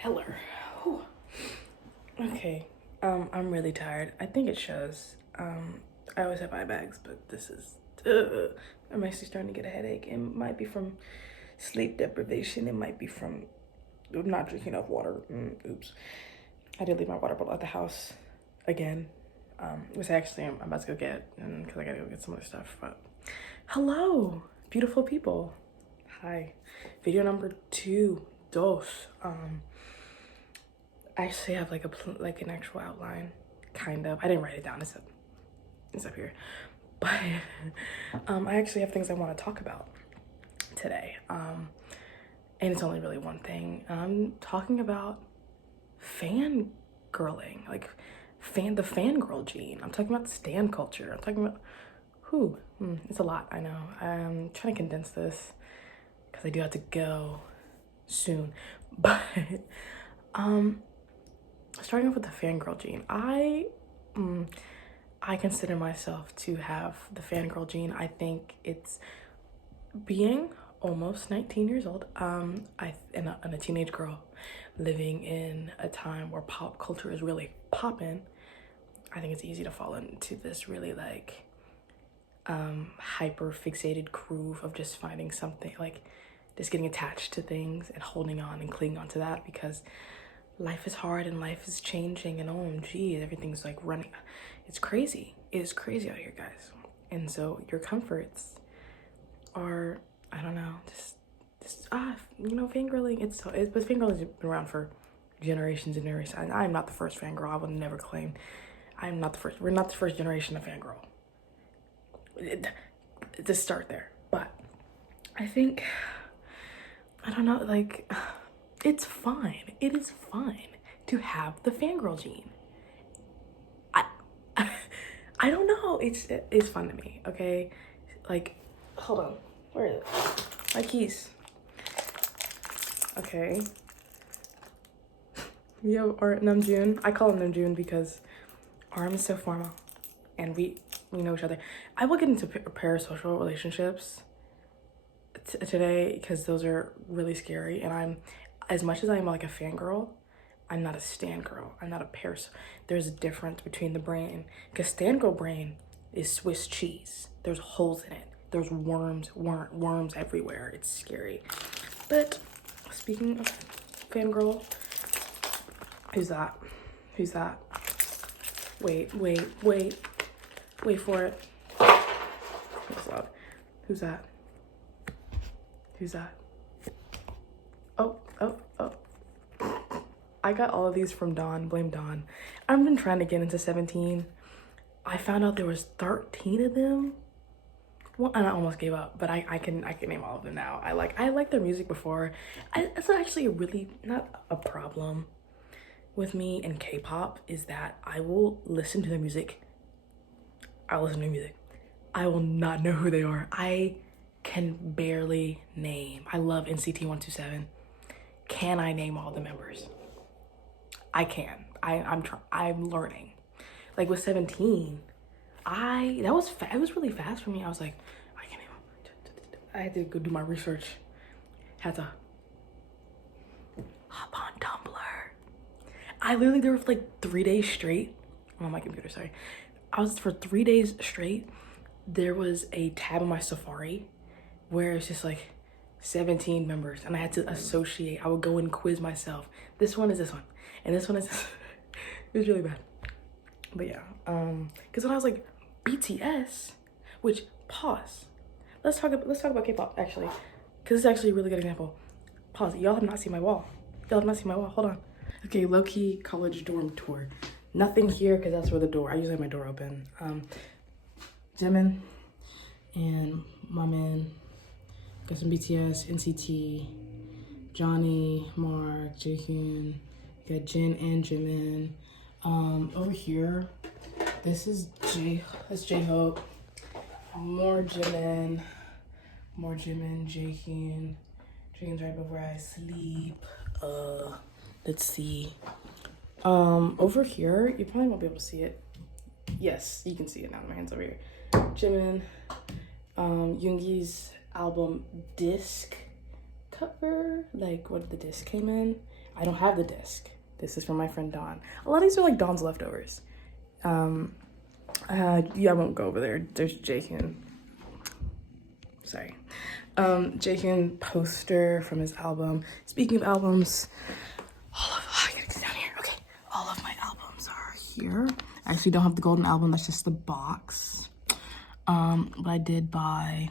Heller. Whew. Okay. I'm really tired. I think it shows. I always have eye bags, but this is I'm actually starting to get a headache. It might be from sleep deprivation. It might be from not drinking enough water. Oops. I did leave my water bottle at the house again. Which actually I'm about to go get, and because I gotta go get some other stuff. But hello, beautiful people. Hi. Video number 2. Dos. I actually have like an actual outline, kind of. I didn't write it down. It's up here. But I actually have things I want to talk about today. And it's only really one thing. I'm talking about fangirling, like the fangirl gene. I'm talking about stan culture. I'm talking about it's a lot, I know. I'm trying to condense this because I do have to go soon. But starting off with the fangirl gene, I consider myself to have the fangirl gene. I think it's being almost 19 years old, and a teenage girl living in a time where pop culture is really popping. I think it's easy to fall into this really like hyper fixated groove of just finding something, like just getting attached to things and holding on and clinging on to that because life is hard and life is changing and OMG, everything's like running. It's crazy. It is crazy out here, guys. And so your comforts are, I don't know, fangirling. But fangirling has been around for generations and generations. And I'm not the first fangirl. I would never claim I'm not the first. We're not the first generation of fangirl. To start there. But I think, I don't know, like, it's fine. It is fine to have the fangirl gene. I don't know. It's fun to me, okay? Like, hold on. Where is it? My keys. Okay. We have our Namjoon. I call him Namjoon because RM is so formal, and we know each other. I will get into parasocial relationships today because those are really scary, and as much as I'm like a fangirl, I'm not a stan girl. I'm not a There's a difference between the brain, because stan girl brain is Swiss cheese. There's holes in it. There's worms everywhere. It's scary. But speaking of fangirl, who's that? Who's that? Wait for it. That's loud. Who's that? Who's that? Oh. I got all of these from Dawn. Blame Dawn. I've been trying to get into 17. I found out there was 13 of them. Well, and I almost gave up, but I can name all of them now. I like their music before. It's actually really not a problem with me in K-pop, is that I will listen to the music. I will not know who they are. I can barely name. I love NCT 127. Can I name all the members? I can. I'm learning. Like with 17, it was really fast for me. I was like, I can't even. I had to go do my research. Had to hop on Tumblr. There was like 3 days straight. I'm on my computer, sorry. For 3 days straight, there was a tab on my Safari where it's just like 17 members, and I had to associate. I would go and quiz myself. This one is this one, and this one is this. It was really bad. But yeah, because when I was like BTS, which pause. Let's talk about K-pop actually, because it's actually a really good example. Pause. Y'all have not seen my wall. Hold on. Okay, low-key college dorm tour. Nothing here because that's where the door. I usually have my door open. Jimin and Mamin. Got some BTS, NCT, Johnny, Mark, Jaehyun. Got Jin and Jimin. Over here, this is J-Hope. More Jimin, Jaehyun. Jaehyun's right before I sleep. Let's see. Over here, you probably won't be able to see it. Yes, you can see it now. My hand's over here. Jimin, Yoongi's album disc cover, like what the disc came in. I don't have the disc. This is from my friend Dawn. A lot of these are like Dawn's leftovers. Yeah, I won't go over there. There's Jakin. Sorry. Jakin poster from his album. Speaking of albums, I gotta get down here. Okay, all of my albums are here. I actually don't have the golden album. That's just the box. But I did buy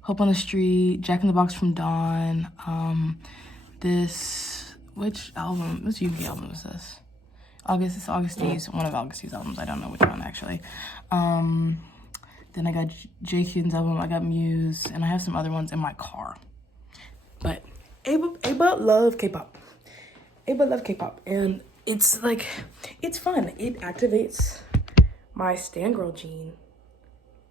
Hope on the Street, Jack in the Box from Dawn. Which album? Which UK album is this? It's Augustine's, one of Augustine's albums. I don't know which one actually. Then I got Jakin's album, I got Muse, and I have some other ones in my car. But Ava love K-pop. Ava love K-pop, and it's like, it's fun. It activates my stan girl gene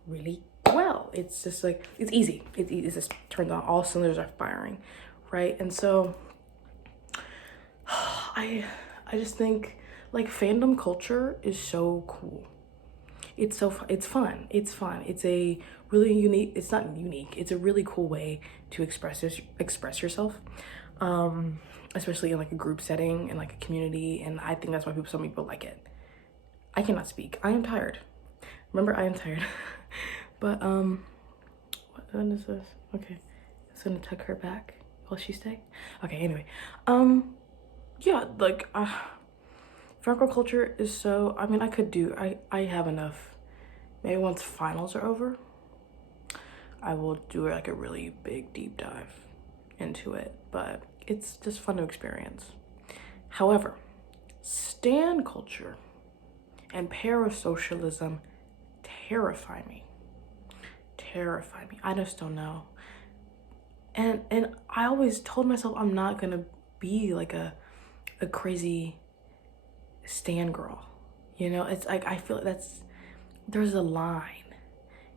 really well. It's just like, it's easy. It just turns on, all cylinders are firing, right? And so I just think like fandom culture is so cool. It's fun. It's fun. It's a really unique, it's not unique, it's a really cool way to express yourself. Especially in like a group setting and like a community, and I think that's why some people like it. I cannot speak. I am tired. Remember, I am tired. But what is this? Okay, I'm gonna tuck her back. Will she stay? Okay, anyway. Yeah, like fangirl culture is so, I mean, I have enough. Maybe once finals are over, I will do like a really big deep dive into it, but it's just fun to experience. However, stan culture and parasocialism terrify me. I just don't know. And I always told myself I'm not gonna be like a crazy stan girl. You know, it's like, I feel like there's a line,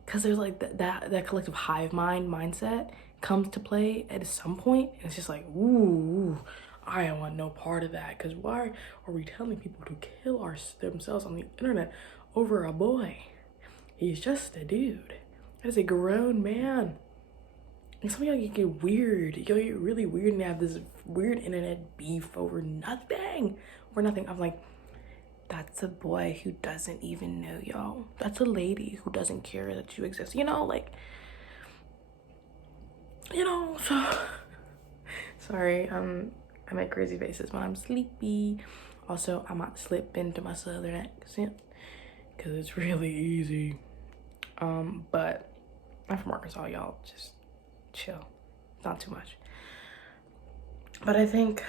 because there's like that collective hive mind mindset comes to play at some point, and it's just like, ooh, I don't want no part of that, because why are we telling people to kill themselves on the internet over a boy? He's just a dude. That is a grown man. And some of y'all get weird. Y'all get really weird and have this weird internet beef over nothing. I'm like, that's a boy who doesn't even know y'all. That's a lady who doesn't care that you exist. You know, like, you know, so sorry, I make crazy faces when I'm sleepy. Also, I might slip into my southern accent because it's really easy. But I'm from Arkansas, y'all. Just chill. Not too much. But I think,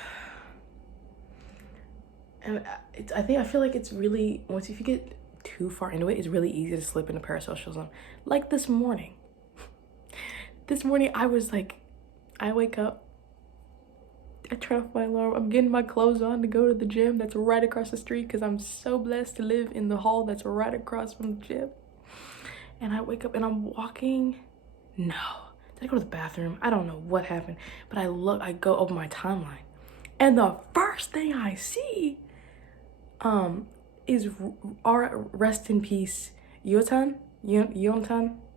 and I feel like it's really, if you get too far into it, it's really easy to slip into parasocialism. Like this morning. This morning I was like, I wake up, I turn off my alarm, I'm getting my clothes on to go to the gym that's right across the street, because I'm so blessed to live in the hall that's right across from the gym. And I wake up and I'm walking. No. Did I go to the bathroom? I don't know what happened. But I go over my timeline. And the first thing I see is our rest in peace Yeontan?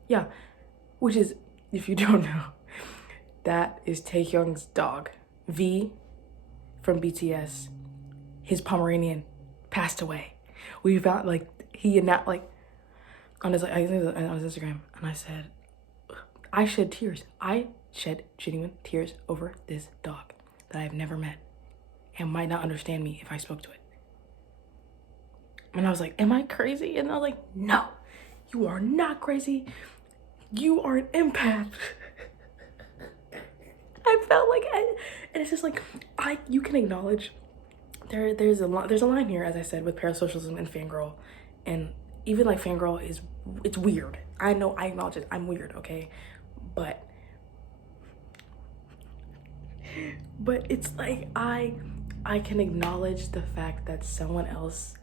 Yeah. Which is, if you don't know, that is Taehyung's dog. V from BTS. His Pomeranian passed away. We found, like, he announced, like, on his Instagram, and I said, I shed tears. I shed genuine tears over this dog that I have never met and might not understand me if I spoke to it. And I was like, am I crazy? And I was like, no, you are not crazy. You are an empath. I felt like, and it's just like, you can acknowledge, there's a line here, as I said, with parasocialism and fangirl, and even like fangirl it's weird. I know, I acknowledge it, I'm weird, okay? But it's like, I can acknowledge the fact that someone else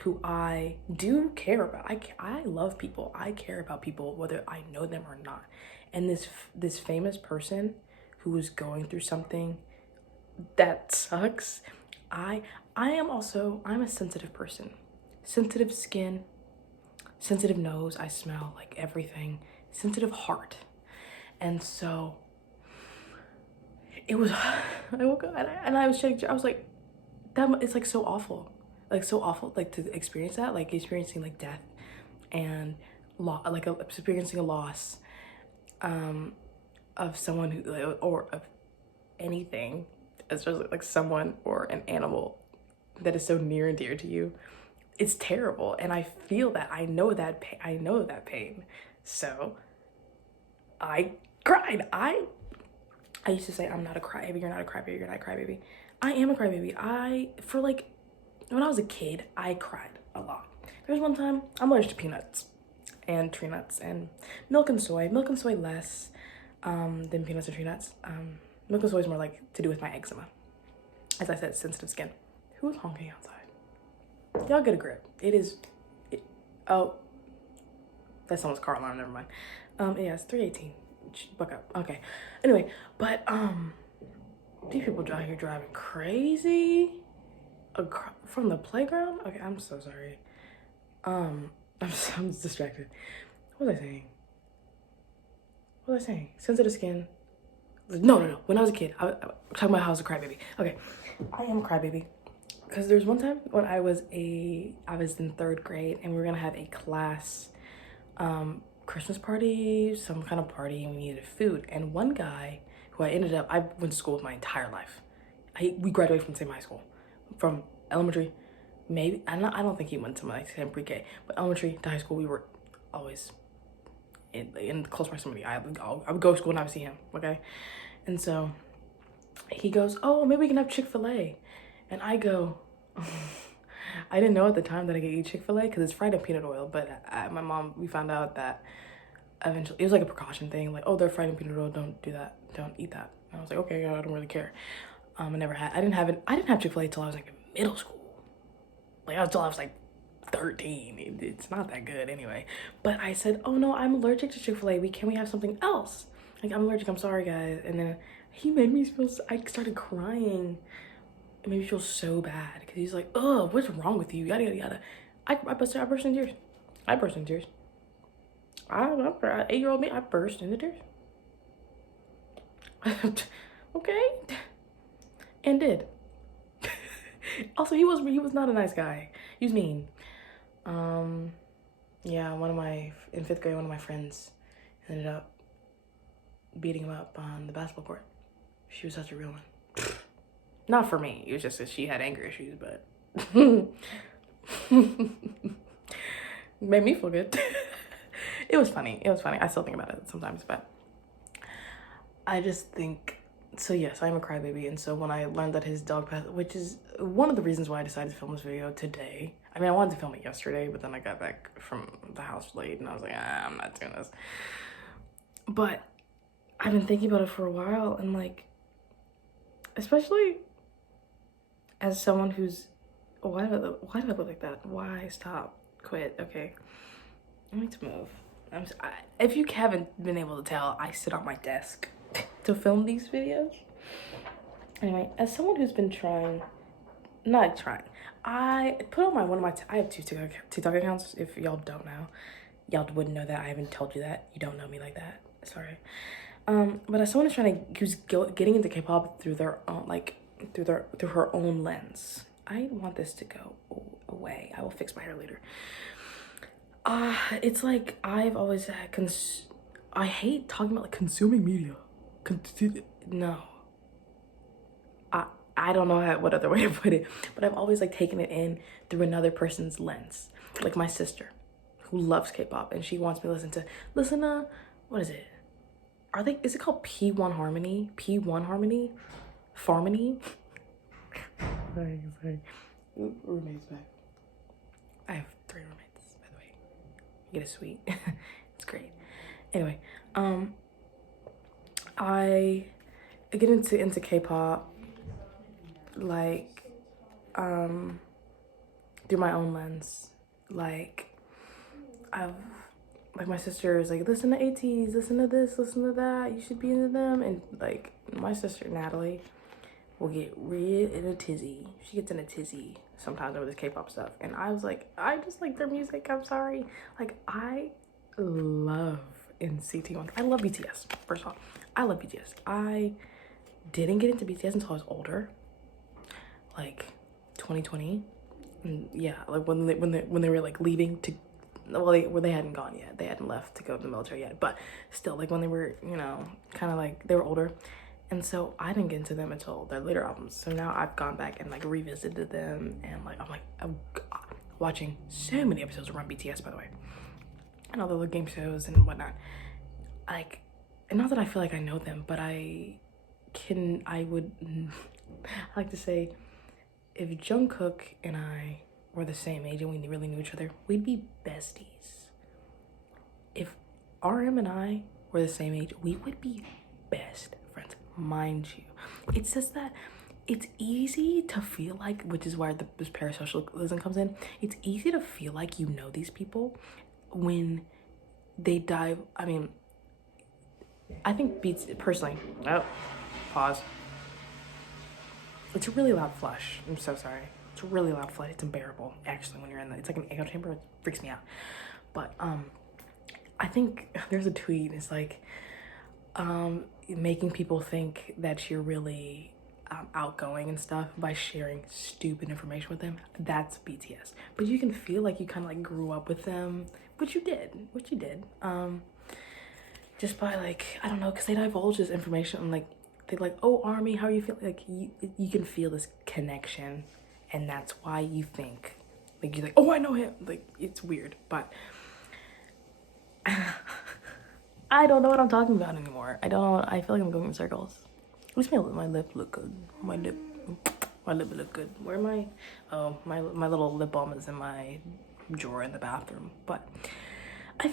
who I do care about, I love people, I care about people, whether I know them or not. And this famous person who is going through something that sucks, I'm a sensitive person. Sensitive skin, sensitive nose, I smell like everything, sensitive heart. And so it was, I woke up and I was checking, I was like, it's like so awful. Like so awful, like to experience that, like experiencing like death and experiencing a loss of someone who, or of anything, especially like someone or an animal that is so near and dear to you. It's terrible, and I feel that. I know that pain. I know that pain. So I cried. I used to say, I'm not a crybaby. You're not a crybaby. You're not a crybaby. I am a crybaby. When I was a kid, I cried a lot. There was one time, I'm allergic to peanuts and tree nuts and milk and soy. Milk and soy less than peanuts and tree nuts. Milk and soy is more like to do with my eczema. As I said, sensitive skin. Who's honking outside? Y'all get a grip. Oh, that's someone's car alarm, never mind. Yeah, it's 3:18. Buck up. Okay. Anyway, but these people out here driving crazy from the playground. Okay, I'm so sorry. I'm distracted. What was I saying? Sensitive skin. No. When I was a kid, I'm talking about how I was a crybaby. Okay, I am a crybaby. Because there was one time when I was in 3rd grade and we were gonna have a class Christmas party, some kind of party, and we needed food. And one guy who I went to school with my entire life. We graduated from the same high school, from elementary, maybe. I don't think he went to my same pre-K, but elementary to high school, we were always in close proximity. I would go to school and I would see him. Okay, and so he goes, "Oh, maybe we can have Chick-fil-A," and I go. I didn't know at the time that I could eat Chick-fil-A because it's fried in peanut oil, but my mom, we found out that eventually, it was like a precaution thing, like, oh, they're fried in peanut oil, don't do that, don't eat that. And I was like, okay, I don't really care. I didn't have Chick-fil-A till I was like in middle school. Like, until I was like 13. It's not that good anyway. But I said, oh no, I'm allergic to Chick-fil-A. Can we have something else? Like, I'm allergic, I'm sorry guys. And then he made me feel, I started crying. It made me feel so bad because he's like, "Oh, what's wrong with you?" Yada yada yada. I burst into tears. I burst into tears. I 8-year-old me. I burst into tears. Okay, and did. Also, he was not a nice guy. He was mean. Yeah, in 5th grade, one of my friends ended up beating him up on the basketball court. She was such a real one. Not for me. It was just that she had anger issues, but made me feel good. It was funny. I still think about it sometimes, but I just think, so yes, I'm a crybaby. And so when I learned that his dog passed, which is one of the reasons why I decided to film this video today. I mean, I wanted to film it yesterday, but then I got back from the house late and I was like, I'm not doing this. But I've been thinking about it for a while, and like, especially as someone who's, why did I look like that? Why? Stop. Quit. Okay. I need to move. If you haven't been able to tell, I sit on my desk to film these videos. Anyway, as someone who's been I put on I have two TikTok accounts. If y'all don't know, y'all wouldn't know that. I haven't told you that. You don't know me like that. Sorry. But as someone who's getting into K-pop through their own, through her own lens, I want this to go away. I will fix my hair later. It's like I've always had I hate talking about like consuming media. No. I don't know what other way to put it, but I've always like taken it in through another person's lens. Like my sister, who loves K-pop, and she wants me to listen to, what is it? Is it called P1 Harmony? P1 Harmony? Farmony? Sorry. Roommates back. I have 3 roommates, by the way. You get a suite. It's great. Anyway, I get into K-pop like through my own lens. Like my sister is like, listen to ATs, listen to this, listen to that, you should be into them. And like my sister Natalie will get real in a tizzy. She gets in a tizzy sometimes over this K-pop stuff, and I was like, I just like their music. I'm sorry. Like, I love NCT1. I love BTS. First of all, I love BTS. I didn't get into BTS until I was older, like 2020. And yeah, like when they were like leaving to, well, they hadn't gone yet. They hadn't left to go to the military yet. But still, like when they were, you know, kind of like they were older. And so I didn't get into them until their later albums. So now I've gone back and like revisited them, and like I'm watching so many episodes around BTS, by the way, and all the little game shows and whatnot. Like, and not that I feel like I know them, but I would I like to say, if Jungkook and I were the same age and we really knew each other, we'd be besties. If RM and I were the same age, we would be best friends, mind you. It's just that it's easy to feel like, which is where this parasocialism comes in, it's easy to feel like you know these people when they dive. I mean, I think beats personally. Oh, pause. It's a really loud flush. I'm so sorry. It's a really loud flush. It's unbearable, actually, when you're in it's like an echo chamber. It freaks me out. But I think there's a tweet. It's like making people think that you're really outgoing and stuff by sharing stupid information with them. That's BTS. But you can feel like you kind of like grew up with them, which you did. Just by like, I don't know, because they divulge this information and like, they're like, oh, Army, how are you feeling? Like, you can feel this connection, and that's why you think, like, you're like, oh, I know him. Like, it's weird, but I don't know what I'm talking about anymore. I feel like I'm going in circles. At least my lip look good. My lip look good. Where am I? Oh, my little lip balm is in my drawer in the bathroom. But I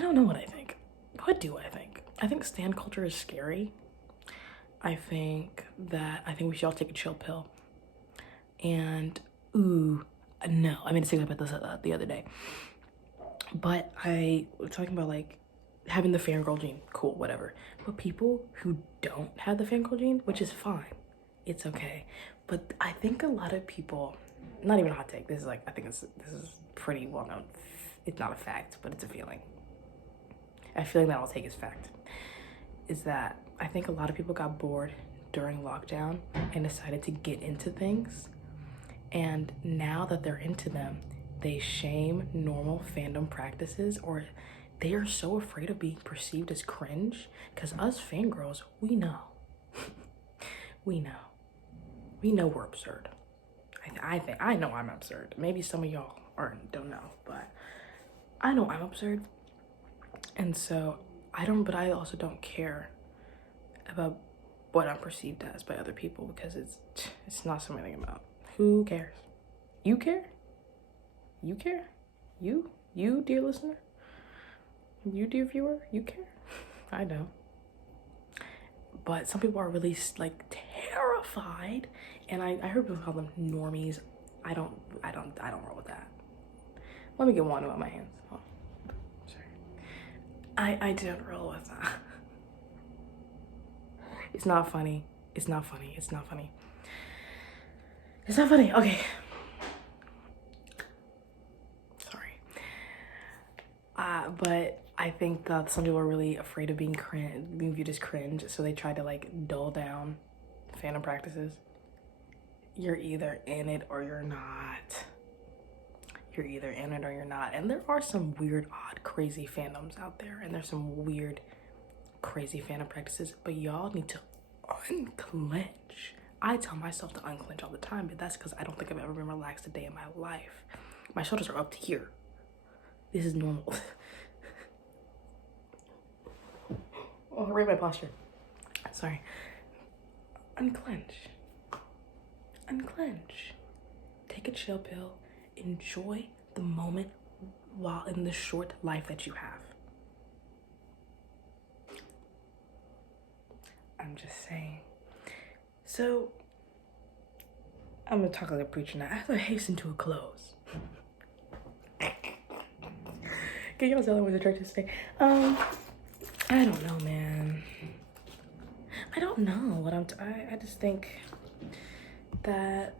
don't know what I think. What do I think? I think stan culture is scary. I think we should all take a chill pill. And no, I made a statement about this the other day. But I was talking about like having the fangirl gene, cool, whatever. But people who don't have the fangirl gene, which is fine, it's okay. But I think a lot of people, not even a hot take, this is pretty well known. It's not a fact, but it's a feeling. A feeling that I'll take as fact is that I think a lot of people got bored during lockdown and decided to get into things. And now that they're into them, they shame normal fandom practices, or they are so afraid of being perceived as cringe. Because us fangirls, we know. we know we're absurd. I know I'm absurd. Maybe some of y'all don't know, but I know I'm absurd. And so but I also don't care about what I'm perceived as by other people, because it's not something I think about. Who cares? You care? You care? You, dear listener? You, dear viewer? You care? I know. But some people are really like terrified, and I heard people call them normies. I don't roll with that. Let me get one out of my hands. Oh, sorry. I didn't roll with that. It's not funny. It's not funny. Okay. Sorry. But I think that some people are really afraid of being viewed as cringe, so they try to like dull down fandom practices. You're either in it or you're not. And there are some weird, odd, crazy fandoms out there, and there's some weird, crazy fandom practices, but y'all need to unclench. I tell myself to unclench all the time, but that's because I don't think I've ever been relaxed a day in my life. My shoulders are up to here. This is normal. Oh, rate my posture. Sorry. Unclench. Take a chill pill. Enjoy the moment while in the short life that you have. I'm just saying. So, I'm gonna talk like a preacher now. As I hasten to a close. Can y'all tell I was attracted today? I don't know, man. I don't know what I just think that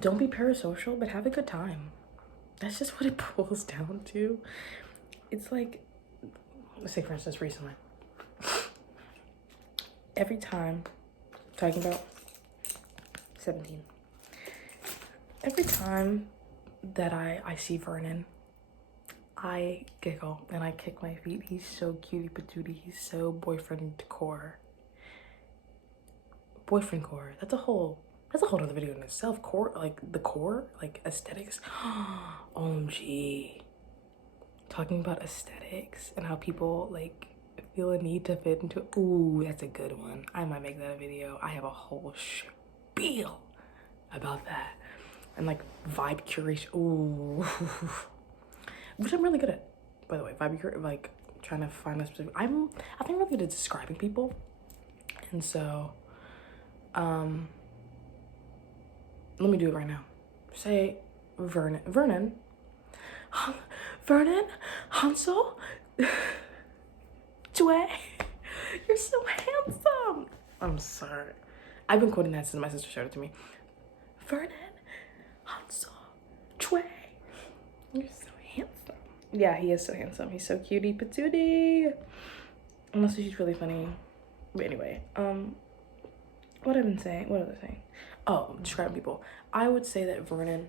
don't be parasocial, but have a good time. That's just what it boils down to. It's like, let's say for instance, recently, every time, talking about 17, every time that I see Vernon, I giggle and I kick my feet. He's so cutie patootie. He's so boyfriend core. Boyfriend core. That's a whole other video in itself. Core, like the core, like aesthetics. OMG. Talking about aesthetics and how people like feel a need to fit into. Ooh, that's a good one. I might make that a video. I have a whole spiel about that. And like vibe curation. Ooh. Which I'm really good at, by the way. Vibe curation, like trying to find a specific. I think I'm really good at describing people. And so let me do it right now. Say Vernon. Vernon Hansel Jue, you're so handsome. I'm sorry. I've been quoting that since my sister showed it to me. Vernon Hansel Jue, you're so handsome. Yeah, he is so handsome. He's so cutie patootie. Unless she's really funny. But anyway, what I've been saying, what was I saying? Oh, describing people. I would say that Vernon,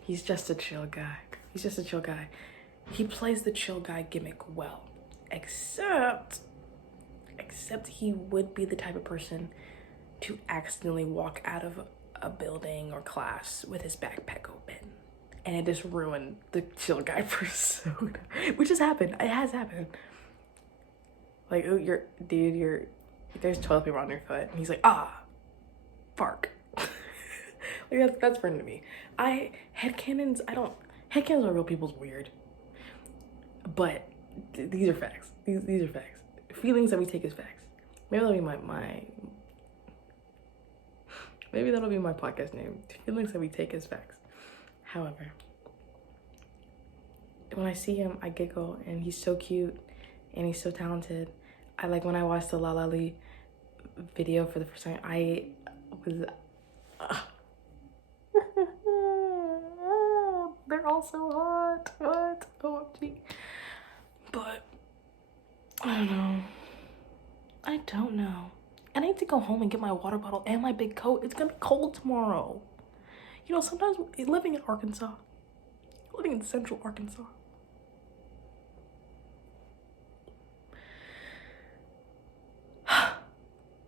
he's just a chill guy. He's just a chill guy. He plays the chill guy gimmick well. Except he would be the type of person to accidentally walk out of a building or class with his backpack open. And it just ruined the chill guy persona. Which has happened. It has happened. Like, oh, there's toilet paper on your foot. And he's like, bark. Like, that's friend to me. Headcanons are real people's weird. But these are facts. These are facts. Feelings that we take as facts. Maybe that'll be my podcast name. Feelings that we take as facts. However, when I see him, I giggle, and he's so cute, and he's so talented. I like when I watched the La La Lee video for the first time. I was. They're all so hot. What? OMG. But I don't know. I need to go home and get my water bottle and my big coat. It's gonna be cold tomorrow. You know, sometimes living in central Arkansas,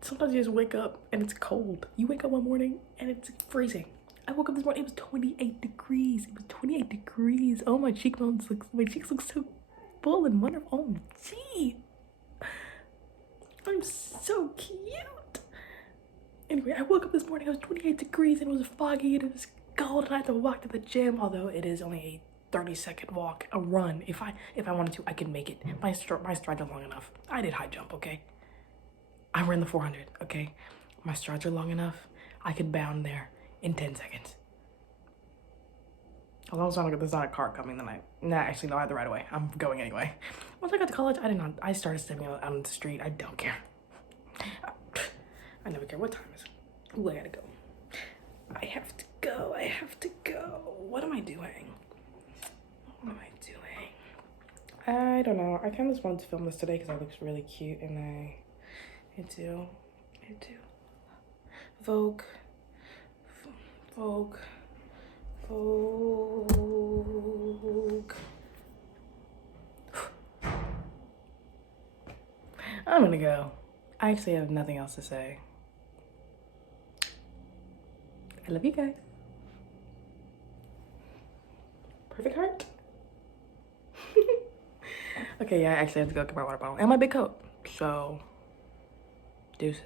sometimes you just wake up and it's cold. You wake up one morning and it's freezing. I woke up this morning, it was 28 degrees. It was 28 degrees. Oh, my cheeks look so full and wonderful. Oh, gee. I'm so cute. Anyway, I woke up this morning, it was 28 degrees and it was foggy and it was cold and I had to walk to the gym, although it is only a 30-second walk, a run. If I wanted to, I could make it. My strides are long enough. I did high jump, okay? I ran the 400, okay? My strides are long enough. I could bound there in 10 seconds. As long as there's not a car coming, then I have the right of way. I'm going anyway. Once I got to college, I started stepping out on the street. I don't care. I never care. What time is it? Ooh, I gotta go. I have to go. What am I doing? I don't know. I kind of just wanted to film this today because I look really cute and I do. Vogue. I'm gonna go. I actually have nothing else to say. I love you guys. Perfect heart. Okay, yeah, I actually have to go get my water bottle and my big coat. So, deuces.